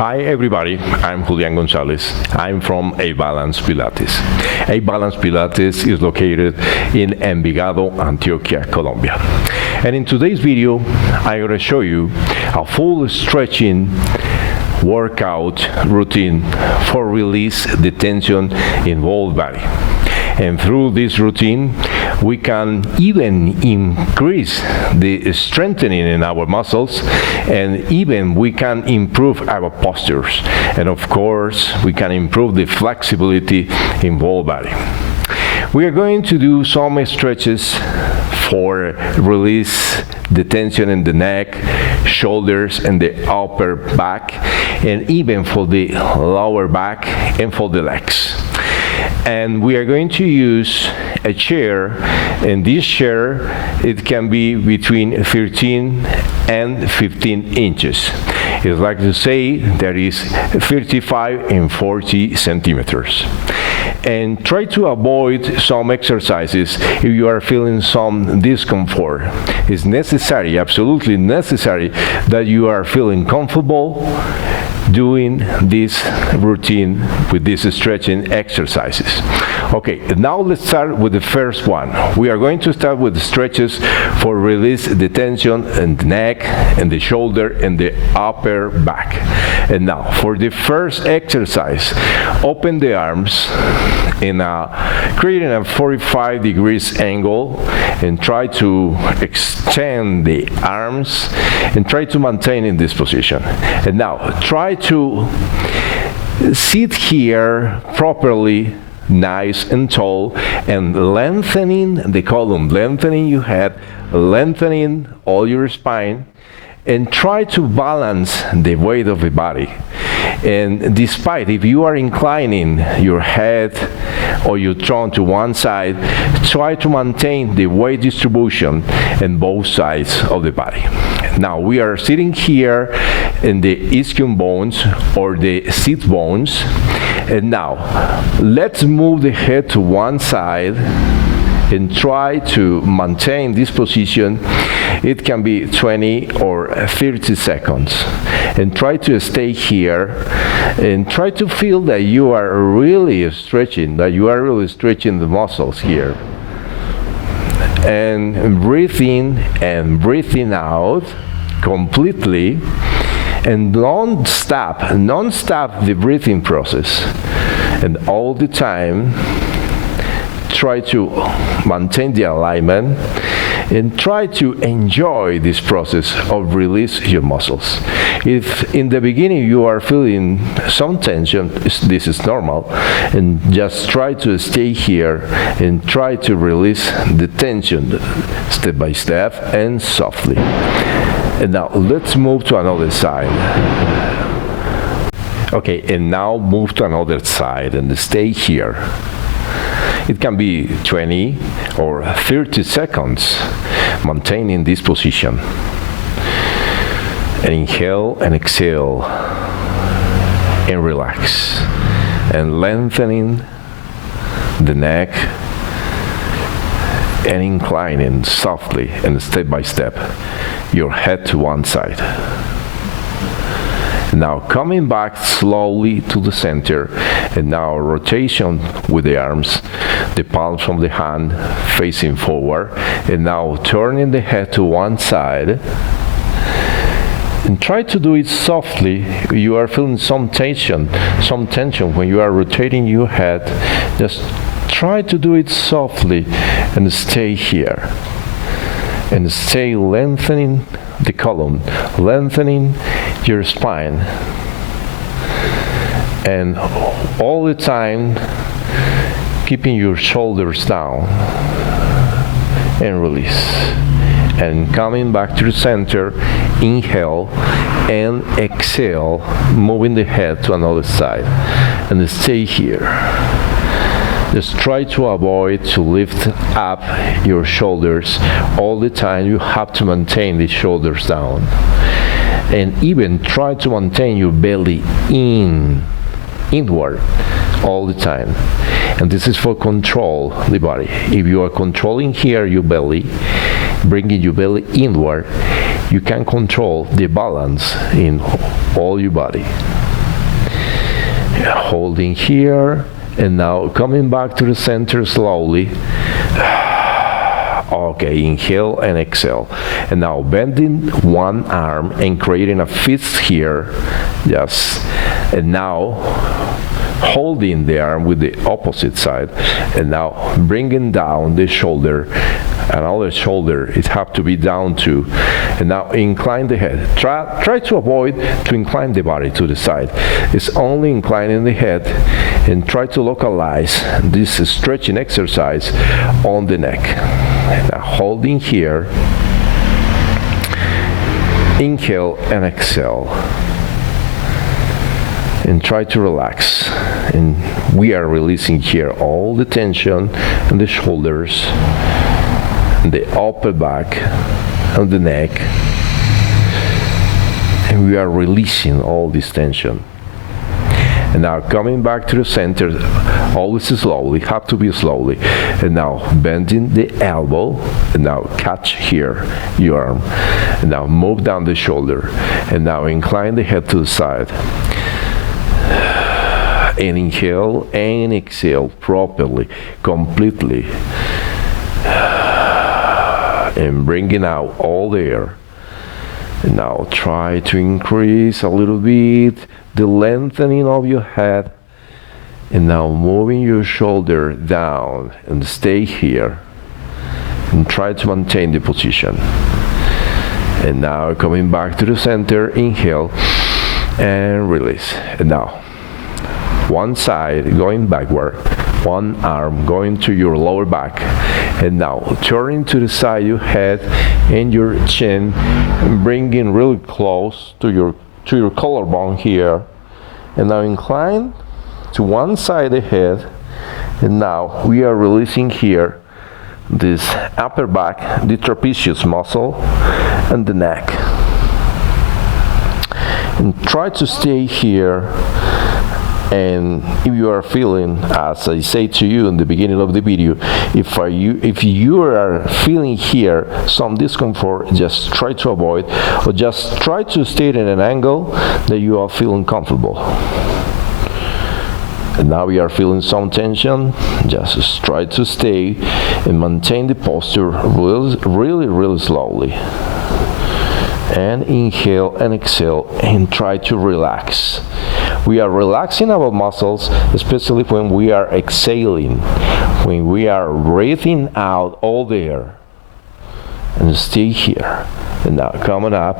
Hi everybody, I'm Julián González. I'm from A-Balance Pilates. A-Balance Pilates is located in Envigado, Antioquia, Colombia. And in today's video, I'm going to show you a full stretching workout routine for release the tension in whole body. And through this routine, we can even increase the strengthening in our muscles, and even we can improve our postures. And of course, we can improve the flexibility in whole body. We are going to do some stretches for release the tension in the neck, shoulders, and the upper back, and even for the lower back and for the legs. And we are going to use a chair, and this chair, it can be between 13 and 15 inches. It's like to say that is 35 and 40 centimeters. And try to avoid some exercises if you are feeling some discomfort. It's necessary, absolutely necessary, that you are feeling comfortable doing this routine with these stretching exercises. Okay, now let's start with the first one. We are going to start with the stretches for release the tension in the neck and the shoulder and the upper back. And now for the first exercise, open the arms in creating a 45 degrees angle, and try to extend the arms and try to maintain in this position. And now try to sit here properly, nice and tall, and lengthening the column, lengthening your head, lengthening all your spine, and try to balance the weight of the body. And despite if you are inclining your head or your trunk to one side, try to maintain the weight distribution in both sides of the body. Now we are sitting here in the ischium bones or the sit bones. And now let's move the head to one side and try to maintain this position. It can be 20 or 30 seconds. And try to stay here and try to feel that you are really stretching, the muscles here. And breathing breathing out completely, and non-stop the breathing process. And all the time, try to maintain the alignment and try to enjoy this process of release your muscles. If in the beginning you are feeling some tension, this is normal, and just try to stay here and try to release the tension step by step and softly. And now let's move to another side. Okay, and now move to another side and stay here. It can be 20 or 30 seconds maintaining this position. And inhale and exhale and relax. And lengthening the neck and inclining softly and step by step your head to one side. Now coming back slowly to the center, and now rotation with the arms, the palms from the hand facing forward, and now turning the head to one side. And try to do it softly. You are feeling some tension when you are rotating your head. Just try to do it softly and stay here. And stay lengthening the column, lengthening your spine. And all the time, keeping your shoulders down and release. And coming back to the center, inhale and exhale, moving the head to another side. And stay here. Just try to avoid to lift up your shoulders all the time. You have to maintain the shoulders down. And even try to maintain your belly inward all the time. And this is for control the body. If you are controlling here your belly, bringing your belly inward, you can control the balance in all your body. holding here, and now coming back to the center slowly. Okay, inhale and exhale. And now bending one arm and creating a fist here. Yes. And now holding the arm with the opposite side. And now bringing down the shoulder. Another shoulder, it has to be down too. And now incline the head. Try to avoid to incline the body to the side. It's only inclining the head, and try to localize this stretching exercise on the neck. Now holding here, inhale and exhale, and try to relax. And we are releasing here all the tension in the shoulders, the upper back, and the neck, and we are releasing all this tension. And now coming back to the center, always slowly, have to be slowly. And now bending the elbow, and now catch here your arm, and now move down the shoulder, and now incline the head to the side. And inhale and exhale properly, completely. And bringing out all the air. And now try to increase a little bit the lengthening of your head. And now moving your shoulder down and stay here. And try to maintain the position. And now coming back to the center, inhale and release. And now one side going backward, one arm going to your lower back, and now turning to the side your head and your chin, and bringing really close to your collarbone here, and now incline to one side of the head, and now we are releasing here this upper back, the trapezius muscle, and the neck, and try to stay here. And if you are feeling, as I say to you in the beginning of the video, if you are feeling here some discomfort, just try to avoid, or just try to stay in an angle that you are feeling comfortable. And now we are feeling some tension, just try to stay and maintain the posture really slowly. And inhale and exhale, and try to relax. We are relaxing our muscles, especially when we are exhaling, when we are breathing out all the air. And stay here. And now coming up,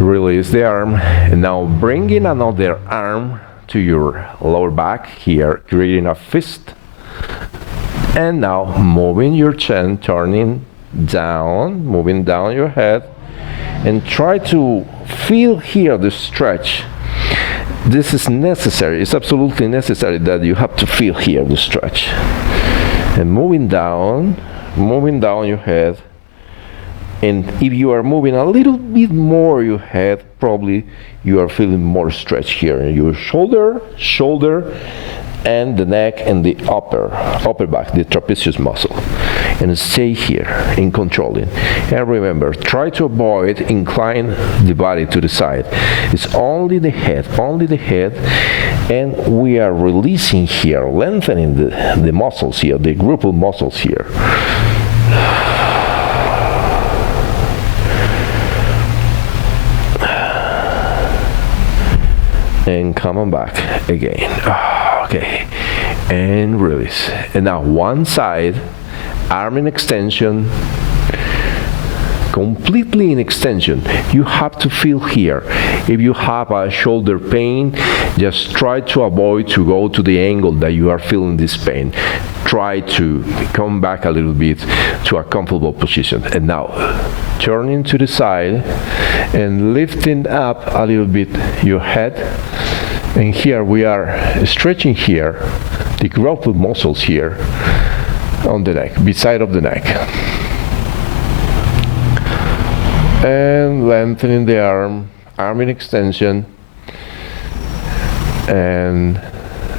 release the arm, and now bringing another arm to your lower back here, creating a fist. And now moving your chin, turning down, moving down your head, and try to feel here the stretch. This is necessary. It's absolutely necessary that you have to feel here the stretch. And moving down your head. And if you are moving a little bit more your head, probably you are feeling more stretch here in your shoulder, and the neck, and the upper back, the trapezius muscle. And stay here in controlling. And remember, try to avoid incline the body to the side. It's only the head, and we are releasing here, lengthening the muscles here, the group of muscles here. And coming back again. Okay, and release. And now one side, arm in extension, completely in extension. You have to feel here. If you have a shoulder pain, just try to avoid to go to the angle that you are feeling this pain. Try to come back a little bit to a comfortable position. And now turning to the side and lifting up a little bit your head. And here we are stretching here, the growth of muscles here on the neck, beside of the neck. And lengthening the arm in extension. And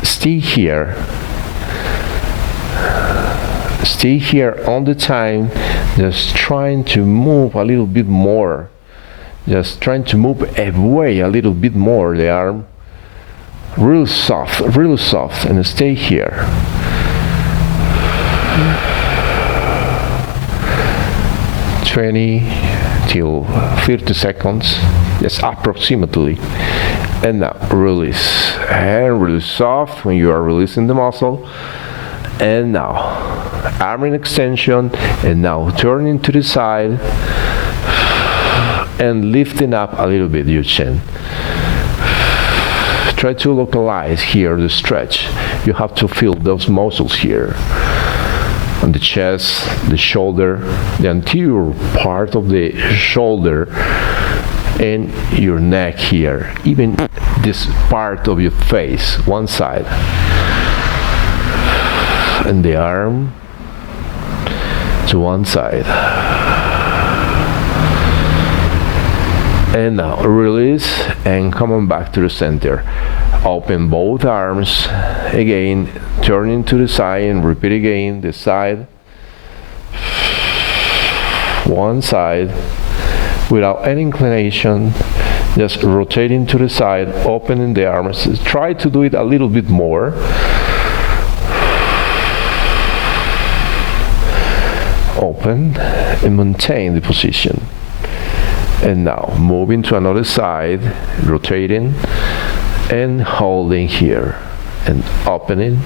stay here. Stay here on the time, just trying to move a little bit more. Just trying to move away a little bit more the arm. Real soft, and stay here. Till 30 seconds, yes, approximately. And now release, and really soft when you are releasing the muscle. And now arm in extension, and now turning to the side and lifting up a little bit your chin. Try to localize here the stretch. You have to feel those muscles here on the chest, the shoulder, the anterior part of the shoulder, and your neck here, even this part of your face, one side, and the arm to one side. And now release and coming back to the center. Open both arms again, turning to the side and repeat again the side, one side, without any inclination, just rotating to the side, opening the arms. Try to do it a little bit more. Open and maintain the position. And now moving to another side, rotating and holding here and opening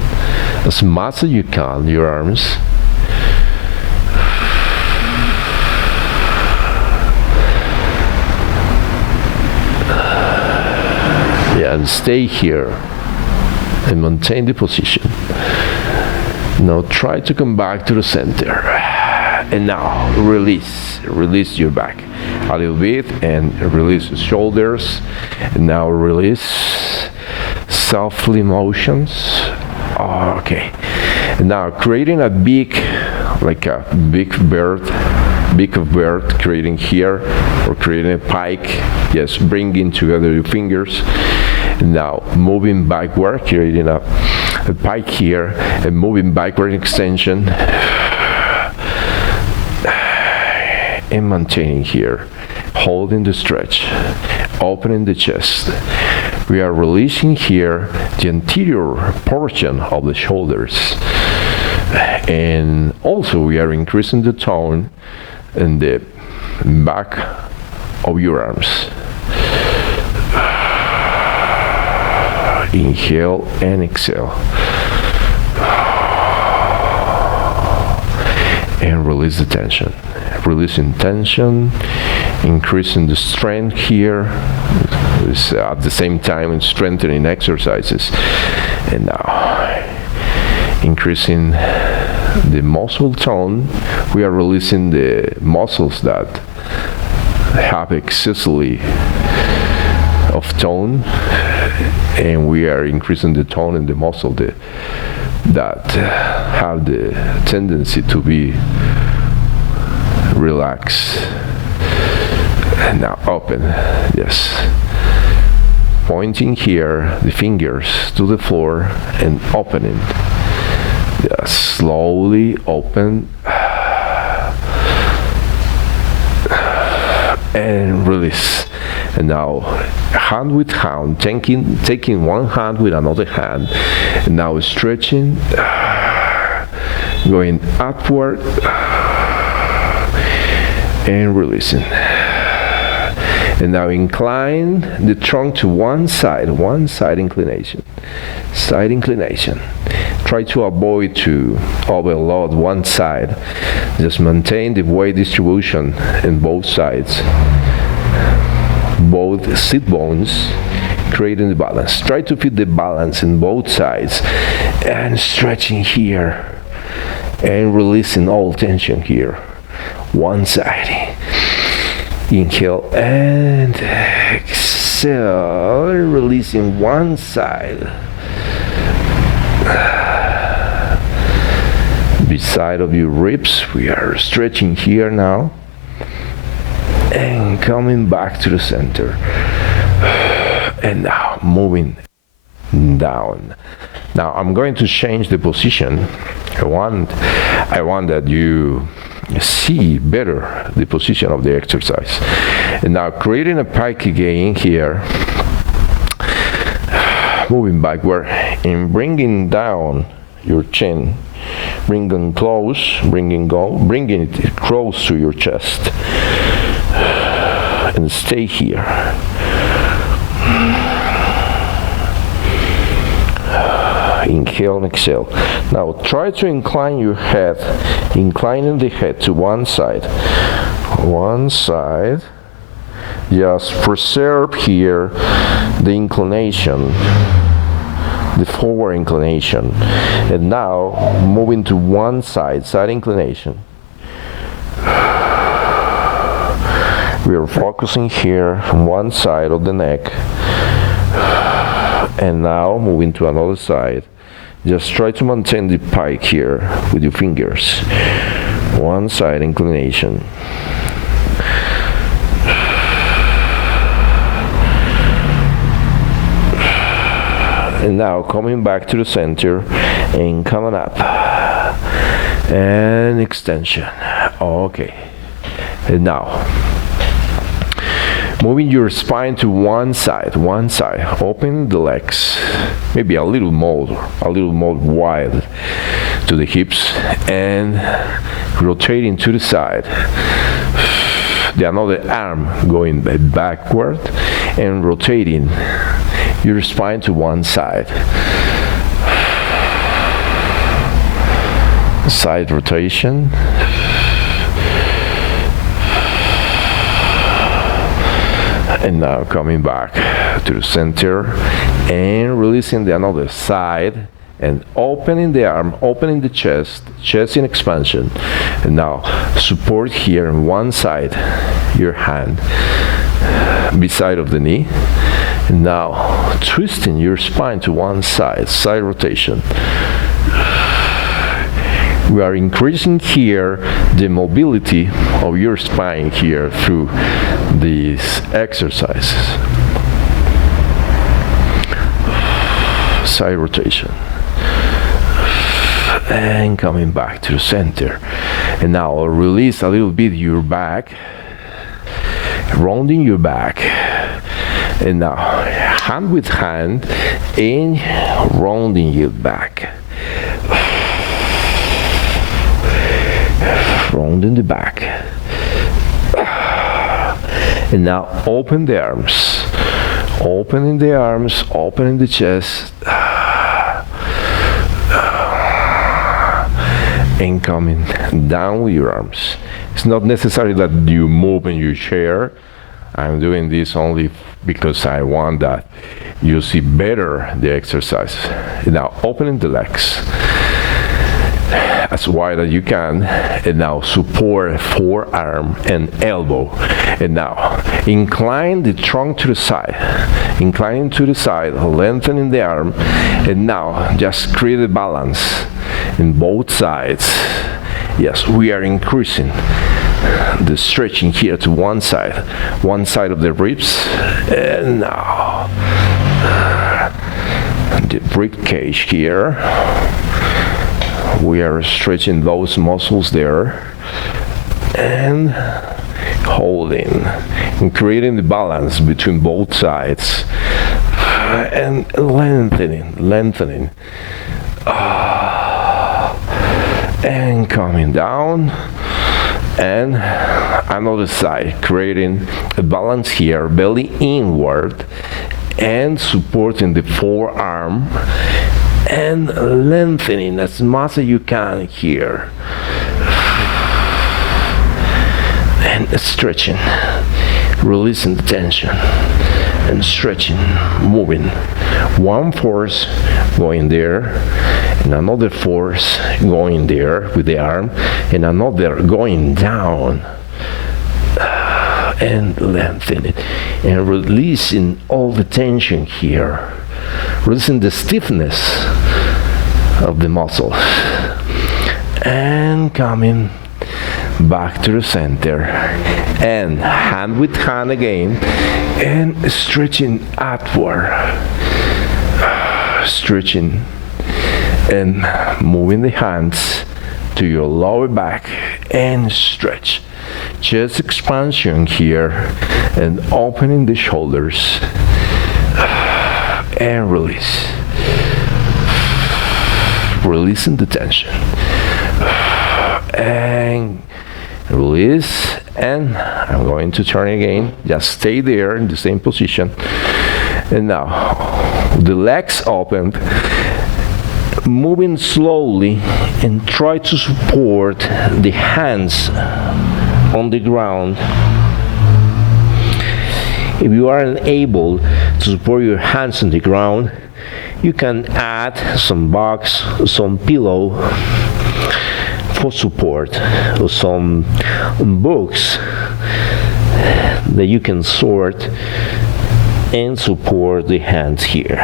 as much as you can your arms. Yeah, and stay here and maintain the position. Now try to come back to the center. And now release your back a little bit and release the shoulders. And now release softly motions. Okay. And now creating a beak, like a beak of bird, creating here, or creating a pike. Yes, bringing together your fingers. And now moving backward, creating a pike here, and moving backward extension. And maintaining here, holding the stretch, opening the chest. We are releasing here the anterior portion of the shoulders, and also we are increasing the tone in the back of your arms. Inhale and exhale, and release the tension. Releasing tension, increasing the strength here, at the same time strengthening exercises. And now increasing the muscle tone. We are releasing the muscles that have excessively of tone, and we are increasing the tone in the muscle that have the tendency to be relax. And now open, yes, pointing here the fingers to the floor and opening, yes, slowly open and release. And now hand with hand, taking one hand with another hand, and now stretching, going upward and releasing. And now incline the trunk to one side inclination. Side inclination. Try to avoid to overload one side. Just maintain the weight distribution in both sides. Both sit bones, creating the balance. Try to feel the balance in both sides. And stretching here. And releasing all tension here. One side. Inhale and exhale, releasing one side. Beside of your ribs, we are stretching here now. And coming back to the center. And now moving down. Now I'm going to change the position. I want that you see better the position of the exercise. And now creating a pike again here, moving backward and bringing down your chin, bringing it close to your chest, and stay here. Inhale and exhale. Now try to incline your head, inclining the head to one side. Just preserve here the inclination, the forward inclination. And now moving to one side, side inclination. We are focusing here on one side of the neck. And now moving to another side. Just try to maintain the pike here with your fingers. One side inclination. And now coming back to the center and coming up. And extension. Okay. And now moving your spine to one side, open the legs, maybe a little more wide to the hips, and rotating to the side. The another arm going backward and rotating your spine to one side. Side rotation. And now coming back to the center and releasing the another side and opening the arm, opening the chest in expansion. And now support here on one side, your hand beside of the knee. And now twisting your spine to one side, side rotation. We are increasing here the mobility of your spine here through these exercises. Side rotation. And coming back to the center. And now release a little bit your back, rounding your back. And now hand with hand and rounding your back. Rounding the back. And now open the arms. Opening the arms, opening the chest. And coming down with your arms. It's not necessary that you move in your chair. I'm doing this only because I want that you see better the exercise. Now opening the legs as wide as you can, and now support forearm and elbow. And now incline the trunk to the side, inclining to the side, lengthening the arm, and now just create a balance in both sides. Yes, we are increasing the stretching here to one side of the ribs, and now the rib cage here. We are stretching those muscles there and holding and creating the balance between both sides and lengthening. And coming down and another side, creating a balance here, belly inward and supporting the forearm and lengthening as much as you can here. And stretching, releasing the tension and stretching, moving. One force going there and another force going there with the arm and another going down and lengthening and releasing all the tension here, releasing the stiffness of the muscle and coming back to the center and hand with hand again and stretching upward, stretching and moving the hands to your lower back and stretch. Chest expansion here and opening the shoulders and release. Releasing the tension. And release, and I'm going to turn again. Just stay there in the same position. And now the legs opened, moving slowly, and try to support the hands on the ground. If you are unable to support your hands on the ground, you can add some box, some pillow for support, or some books that you can sort and support the hands here.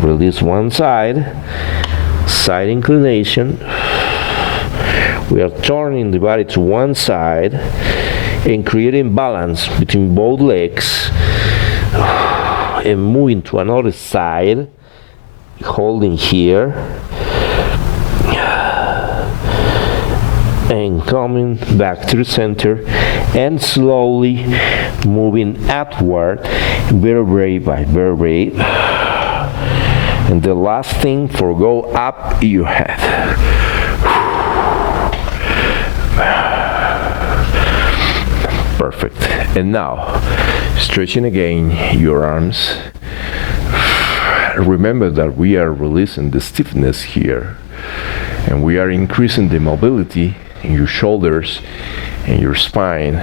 Release one side, side inclination. We are turning the body to one side and creating balance between both legs, and moving to another side, holding here and coming back to the center, and slowly moving outward, vertebrae by vertebrae. And the last thing, for go up your head. Perfect. And now, stretching again your arms. Remember that we are releasing the stiffness here, and we are increasing the mobility in your shoulders and your spine.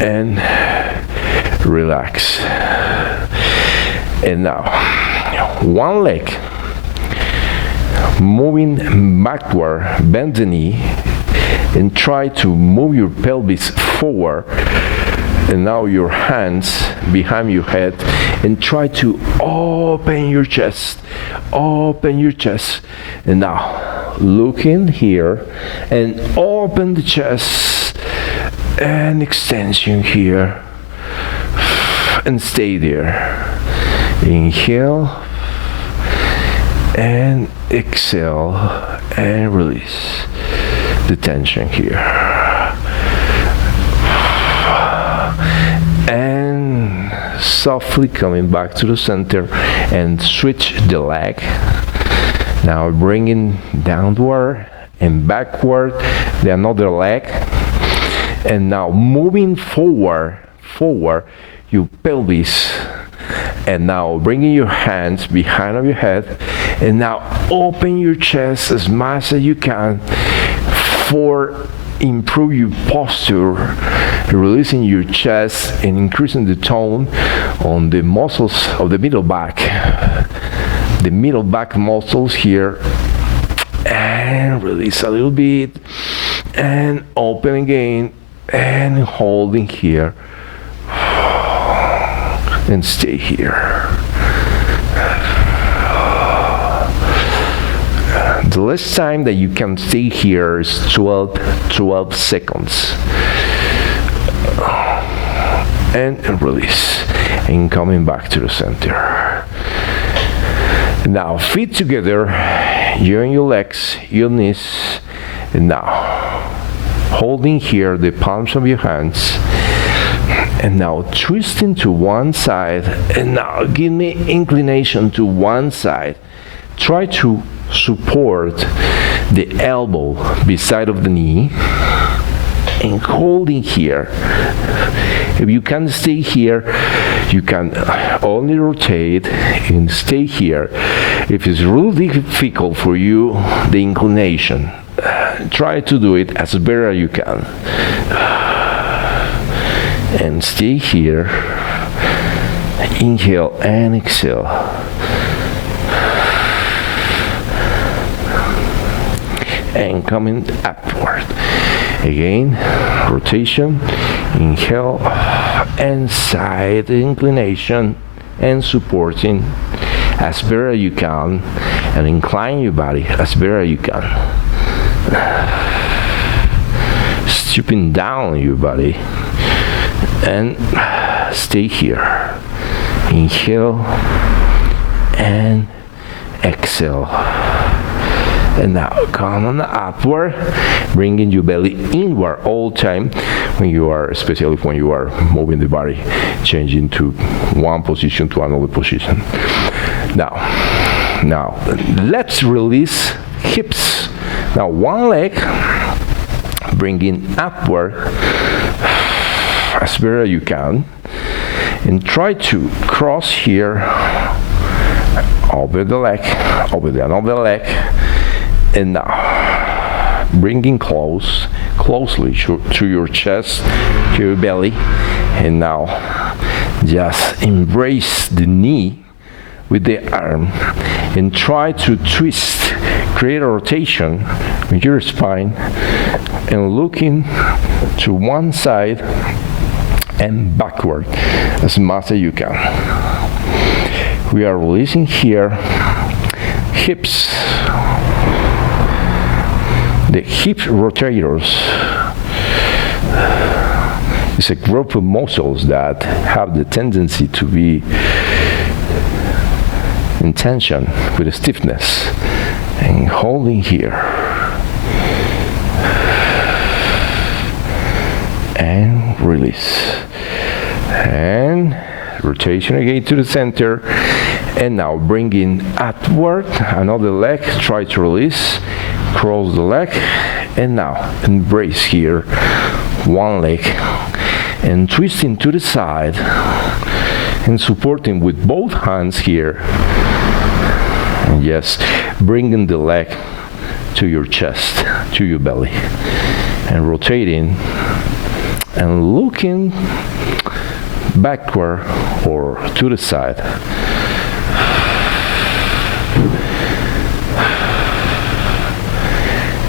And relax. And now, one leg, moving backward, bend the knee, and try to move your pelvis forward. And now your hands behind your head, and try to open your chest, open your chest. And now look in here and open the chest, and extension here, and stay there. Inhale and exhale, and release the tension here. And softly coming back to the center, and switch the leg. Now bringing downward and backward the another leg, and now moving forward your pelvis, and now bringing your hands behind of your head, and now open your chest as much as you can for improve your posture, releasing your chest and increasing the tone on the muscles of the middle back muscles here. And release a little bit, and open again, and holding here, and stay here. The last time that you can stay here is 12 seconds. And release, and coming back to the center. Now feet together, you and your legs, your knees, and now holding here the palms of your hands, and now twisting to one side, and now give me inclination to one side. Try to support the elbow beside of the knee, and holding here. If you can stay here, you can only rotate and stay here. If it's really difficult for you, the inclination, try to do it as better as you can. And stay here. Inhale and exhale. And coming upward. Again, rotation, inhale, and side inclination, and supporting as better as you can, and incline your body as better as you can. Stripping down your body, and stay here. Inhale, and exhale. And now come on upward, bringing your belly inward all time when you are, especially when you are moving the body, changing to one position to another position. Now let's release hips. Now one leg, bringing upward as better as you can, and try to cross here over the leg, over the another leg, and now bringing closely to your chest, to your belly, and now just embrace the knee with the arm and try to twist, create a rotation with your spine and looking to one side and backward as much as you can. We are releasing here hips. The hip rotators is a group of muscles that have the tendency to be in tension with a stiffness, and holding here and release, and rotation again to the center, and now bringing upward another leg, try to release, cross the leg, and now embrace here one leg and twisting to the side and supporting with both hands here. And yes, bringing the leg to your chest, to your belly, and rotating and looking backward or to the side.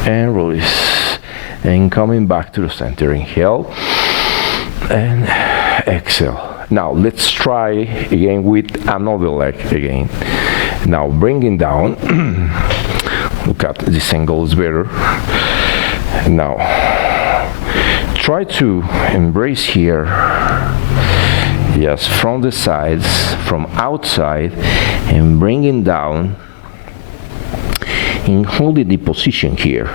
And release, and coming back to the center. Inhale and exhale. Now let's try again with another leg again. Now bringing down. Look at this angle is better. Now try to embrace here. Yes, from the sides, from outside, and bringing down and holding the position here.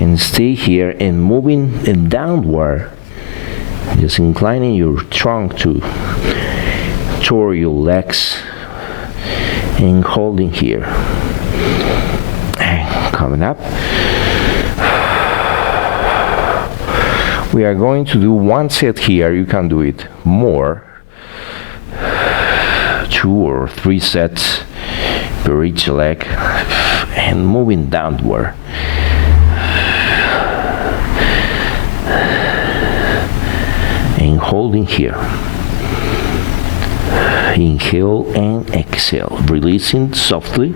And stay here and moving and downward, just inclining your trunk toward your legs and holding here and coming up. We are going to do one set here. You can do it more, 2 or 3 sets per each leg, and moving downward. And holding here. Inhale and exhale, releasing softly,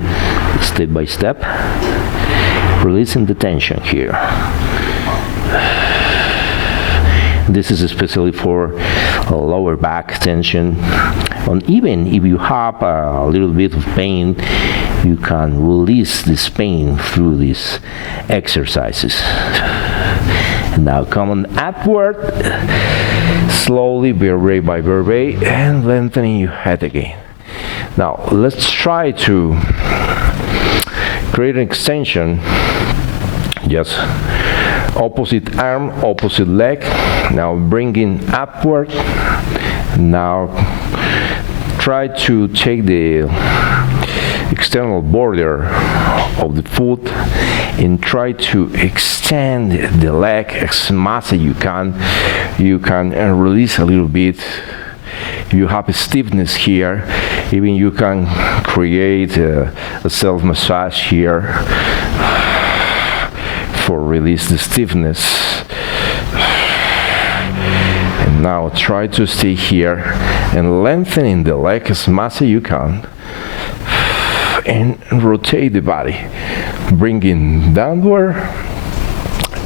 step by step, releasing the tension here. This is especially for lower back tension. And even if you have a little bit of pain, you can release this pain through these exercises. And now come on upward, slowly, vertebrae by vertebrae, and lengthening your head again. Now let's try to create an extension. Just opposite arm, opposite leg. Now bringing upward. Now try to take the external border of the foot and try to extend the leg as much as you can. You can release a little bit. If you have a stiffness here, even you can create a self-massage here for release the stiffness. And now try to stay here and lengthening the leg as much as you can, and rotate the body, bringing downward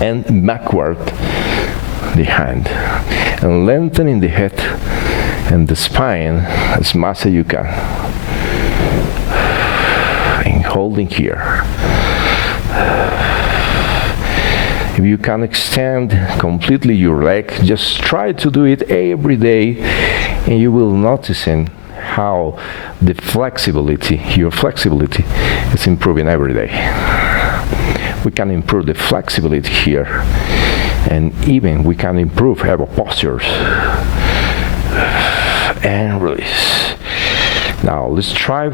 and backward the hand, and lengthening the head and the spine as much as you can, and holding here. If you can extend completely your leg, just try to do it every day, and you will notice how the flexibility, your flexibility, is improving every day. We can improve the flexibility here, and even we can improve our postures. And release. Now let's try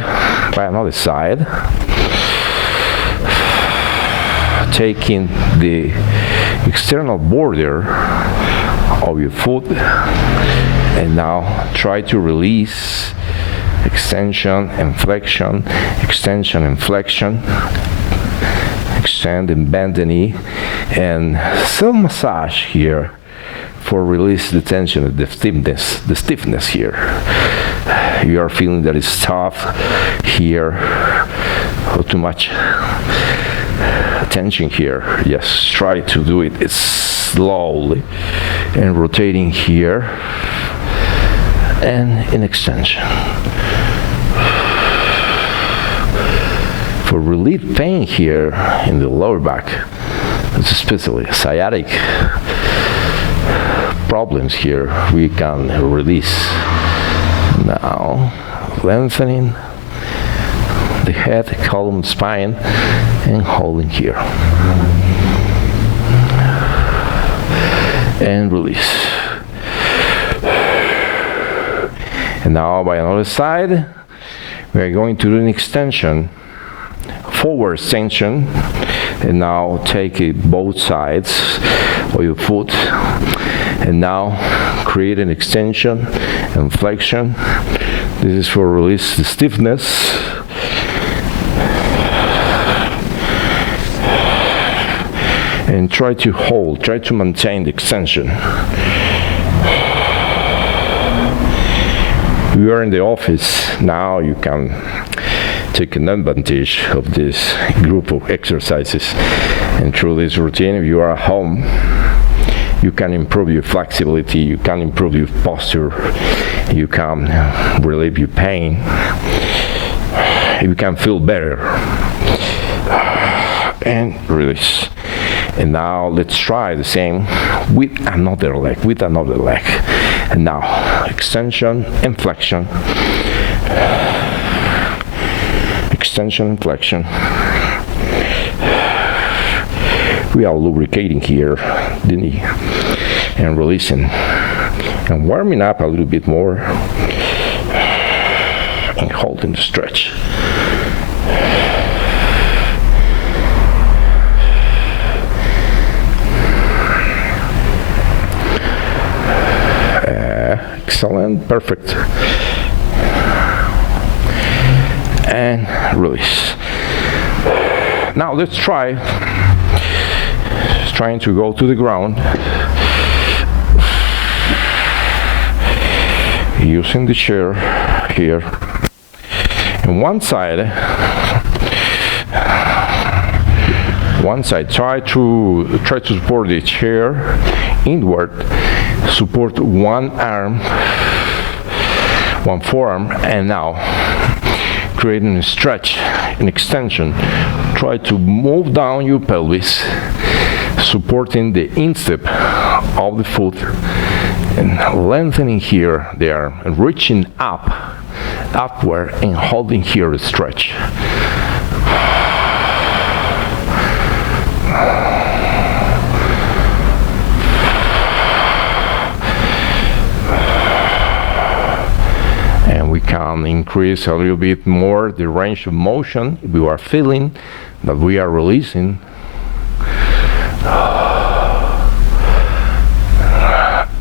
by another side. Taking the external border of your foot, and now try to release. Extension and flexion, extension and flexion. Extend and bend the knee, and some massage here for release the tension and the stiffness here. You are feeling that it's tough here, or too much tension here. Yes, try to do it slowly and rotating here and in extension. For relief pain here in the lower back, especially sciatic problems here, we can release. Now lengthening the head, column, spine, and holding here. And release. And now by another side, we are going to do an extension, forward extension, and now take it both sides of your foot, and now create an extension and flexion. This is for release the stiffness. And try to hold, try to maintain the extension. You are in the office, now you can take an advantage of this group of exercises. And through this routine, if you are at home, you can improve your flexibility, you can improve your posture, you can relieve your pain, you can feel better. And release. And now let's try the same with another leg, And now extension and flexion. Extension and flexion. We are lubricating here the knee and releasing and warming up a little bit more and holding the stretch. Excellent, perfect. And release. Now let's try trying to go to the ground using the chair here. And one side try to support the chair inward, support one arm, one forearm, and now creating a stretch, an extension. Try to move down your pelvis, supporting the instep of the foot, and lengthening here the arm, and reaching upward, and holding here a stretch. And we can increase a little bit more the range of motion if we are feeling that we are releasing.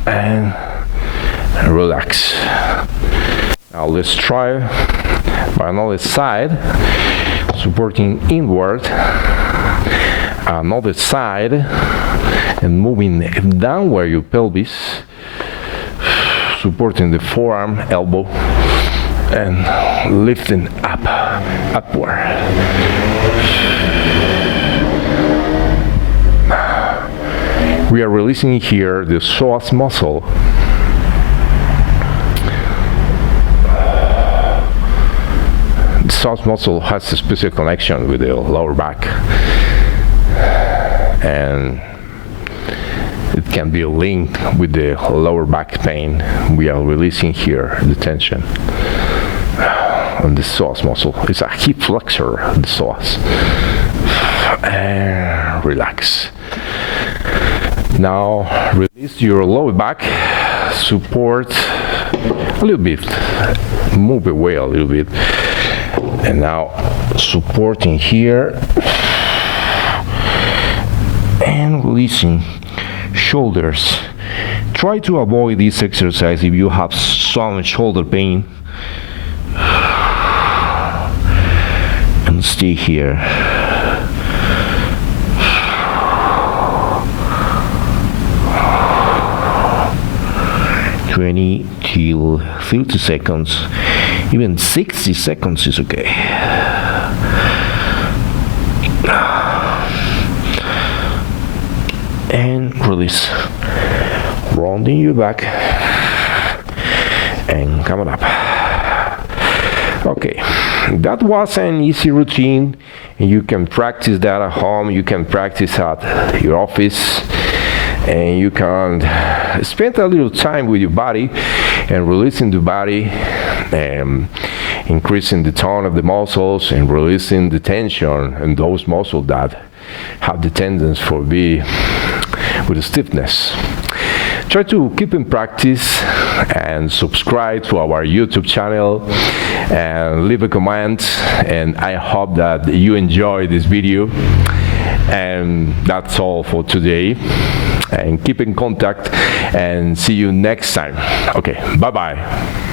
And relax. Now let's try by another side, supporting inward, another side, and moving downward your pelvis, supporting the forearm, elbow, and lifting upward. We are releasing here the S.A.S muscle. The S.A.S muscle has a special connection with the lower back, and it can be linked with the lower back pain. We are releasing here the tension. on the psoas muscle. It's a hip flexor, the psoas. And relax. Now release your lower back, support a little bit, move away a little bit, and now supporting here and releasing shoulders. Try to avoid this exercise if you have some shoulder pain, and stay here. 20 till 30 seconds, even 60 seconds is okay. And release, rounding your back and coming up. Okay, that was an easy routine, and you can practice that at home, you can practice at your office, and you can spend a little time with your body and releasing the body, and increasing the tone of the muscles and releasing the tension and those muscles that have the tendency for be with stiffness. Try to keep in practice and subscribe to our YouTube channel and leave a comment, and I hope that you enjoy this video. And that's all for today, and keep in contact and see you next time. Okay, bye bye.